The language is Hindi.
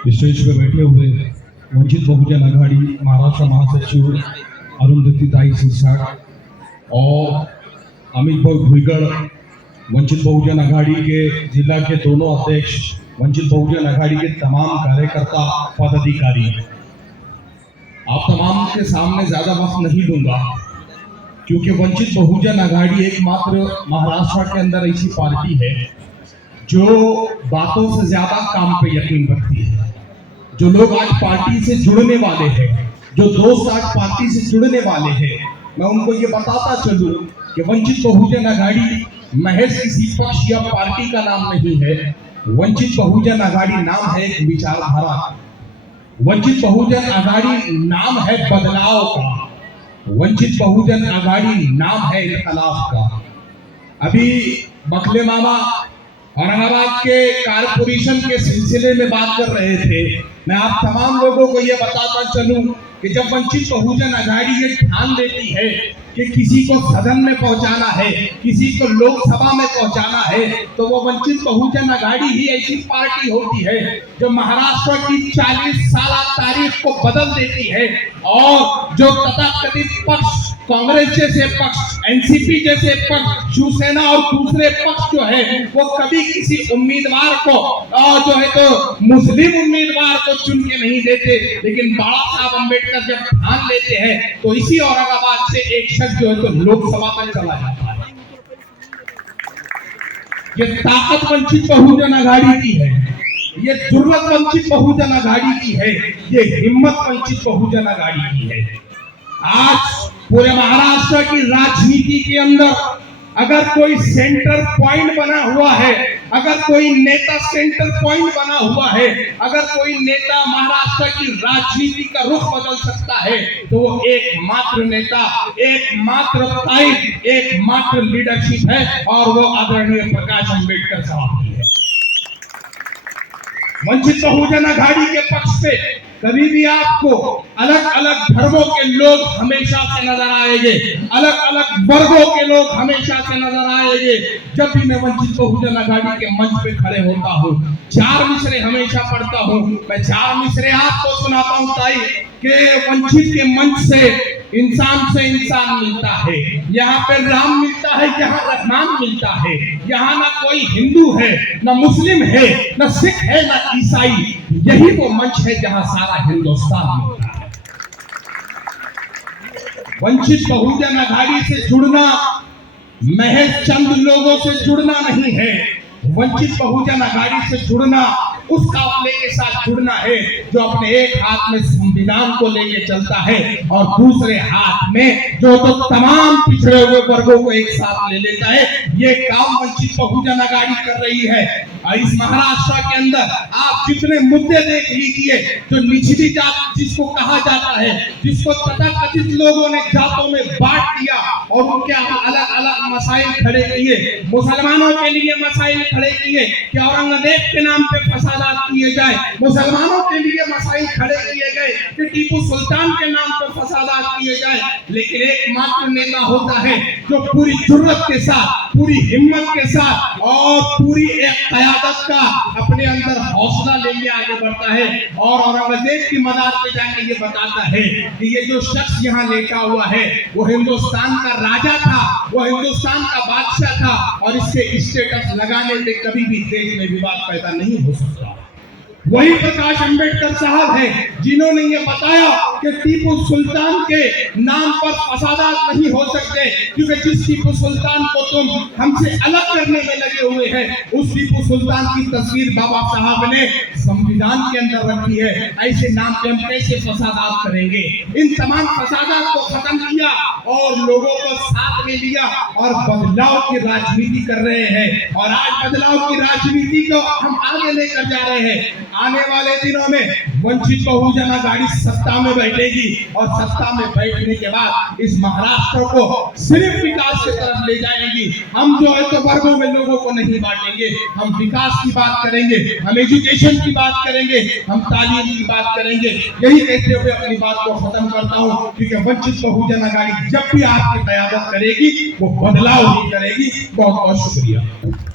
स्टेज पे बैठे हुए वंचित बहुजन आघाड़ी महाराष्ट्र महासचिव अरुंधति ताई सिरसाट और अमित भाई भुईगढ़, वंचित बहुजन आघाड़ी के जिला के दोनों अध्यक्ष, वंचित बहुजन आघाड़ी के तमाम कार्यकर्ता पदाधिकारी, आप तमाम के सामने ज्यादा वक्त नहीं दूंगा क्योंकि वंचित बहुजन आघाड़ी एकमात्र महाराष्ट्र के अंदर ऐसी पार्टी है जो बातों से ज्यादा काम पे यकीन रखती है। जो लोग आज पार्टी से जुड़ने वाले हैं, जो दोस्त आज पार्टी से जुड़ने वाले हैं, मैं उनको ये बताता चलूं कि वंचित बहुजन आघाड़ी महज किसी पक्ष या पार्टी का नाम नहीं है। वंचित बहुजन आघाड़ी नाम है एक विचारधारा। वंचित बहुजन आघाड़ी नाम है बदलाव का। वंचित बहुजन आघाड़ी नाम है इख्तिलाफ का। अभी बखले मामा औरंगाबाद के कारपोरेशन के सिलसिले में बात कर रहे थे। मैं आप तमाम लोगों को यह बताता चलूं कि जब वंचित बहुजन आघाड़ी ये ठान लेती है कि किसी को सदन में पहुंचाना है, किसी को लोकसभा में पहुंचाना है, तो वो वंचित बहुजन आघाड़ी ही ऐसी पार्टी होती है जो महाराष्ट्र की 40 साल तारीख को बदल देती है और जो तथाकथित पक्ष, कांग्रेस जैसे पक्ष, एनसीपी जैसे पक्ष, शिवसेना और दूसरे पक्ष जो है वो कभी किसी उम्मीदवार को जो है तो मुस्लिम उम्मीदवार को चुन के नहीं देते, लेकिन बाबा साहब अम्बेडकर जब ठान लेते हैं तो इसी औरंगाबाद से एक शख्स जो है तो लोकसभा तक चला जाता है। ये ताकत वंचित बहुजन आघाड़ी की है, ये जुर्रत वंचित बहुजन आघाड़ी की है, ये हिम्मत वंचित बहुजन आघाड़ी की है। आज पूरे महाराष्ट्र की राजनीति के अंदर अगर कोई सेंटर पॉइंट बना हुआ है, अगर कोई नेता सेंटर पॉइंट बना हुआ है, अगर कोई नेता महाराष्ट्र की राजनीति का रुख बदल सकता है तो वो एकमात्र नेता, एकमात्र कायद, एकमात्र लीडरशिप है और वो आदरणीय प्रकाश अंबेडकर साहब की है। वंचित बहुजन आघाड़ी के पक्ष पे कभी भी आपको अलग अलग धर्मों के लोग हमेशा से नजर आएंगे, अलग अलग वर्गों के लोग हमेशा से नजर आएंगे। जब भी मैं वंचित बहुजन आघाड़ी के मंच पे खड़े होता हूँ, 4 मिसरे हमेशा पढ़ता हूँ। मैं 4 मिसरे आपको सुनाता हूँ ताई कि वंचित के मंच से इंसान मिलता है, यहाँ पे राम मिलता है, यहाँ रहमान मिलता है, यहाँ ना कोई हिंदू है, ना मुस्लिम है, ना सिख है, ना ईसाई। यही वो मंच है जहाँ सारा हिंदुस्तान मिलता है। वंचित बहुजन आघाड़ी से जुड़ना महज चंद लोगों से जुड़ना नहीं है। वंचित बहुजन आघाड़ी से जुड़ना उस काफिले के साथ जुड़ना है जो अपने एक हाथ में संविधान को लेके चलता है और दूसरे हाथ में जो तो तमाम पिछड़े हुए वर्गों को एक साथ ले लेता है। ये काम वंचित बहुजन आघाड़ी कर रही है। और इस महाराष्ट्र के अंदर आप जितने मुद्दे देख लीजिए, जो निचली जात जिसको कहा जाता है, जिसको तथाकथित लोगों ने जातों में बांट दिया और उनके अलग अलग मसाइल खड़े किए। मुसलमानों के लिए मसाइल खड़े किए कि औरंगजेब के नाम पे फसादात किए जाए, मुसलमानों के लिए मसाइल खड़े किए गए कि टीपू सुल्तान के नाम पे फसादात किए जाए। लेकिन एकमात्र नेता होता है जो पूरी जुर्रत के साथ, पूरी हिम्मत के साथ और पूरी एक क़यादत का अपने अंदर हौसला लेके आगे बढ़ता है और औरंगजेब की मदार पे जाके ये बताता है कि ये जो शख्स यहाँ लेटा हुआ है वो हिंदुस्तान का राजा था, वो हिंदुस्तान का बादशाह था और इसके स्टेटस लगाने से कभी भी देश में विवाद पैदा नहीं हो सकता। वही प्रकाश अंबेडकर साहब हैं जिन्होंने ये बताया कि टीपू सुल्तान के नाम पर फसादात नहीं हो सकते, क्योंकि जिस टीपू सुल्तान को तुम हमसे अलग करने में लगे हुए हैं, उस टीपू सुल्तान की तस्वीर बाबा साहब ने संविधान के अंदर रखी है। ऐसे नाम पे हम कैसे फसादात करेंगे? इन तमाम फसादात को खत्म किया और लोगों को साथ में लिया और बदलाव की राजनीति कर रहे हैं। और आज बदलाव की राजनीति को हम आगे लेकर जा रहे हैं। आने वाले दिनों में वंचित बहुजन आघाड़ी सत्ता में बैठेगी और सत्ता में बैठने के बाद इस महाराष्ट्र को सिर्फ विकास की तरफ ले जाएगी। हम जो है तो वर्गों में लोगों को नहीं बांटेंगे, हम विकास की बात करेंगे, हम एजुकेशन की बात करेंगे, हम तालीम की बात करेंगे। यही कहते हुए अपनी बात को खत्म करता हूँ, क्योंकि वंचित बहुजन आघाड़ी जब भी आपकी क़यादत करेगी वो बदलाव ही करेगी। बहुत बहुत शुक्रिया।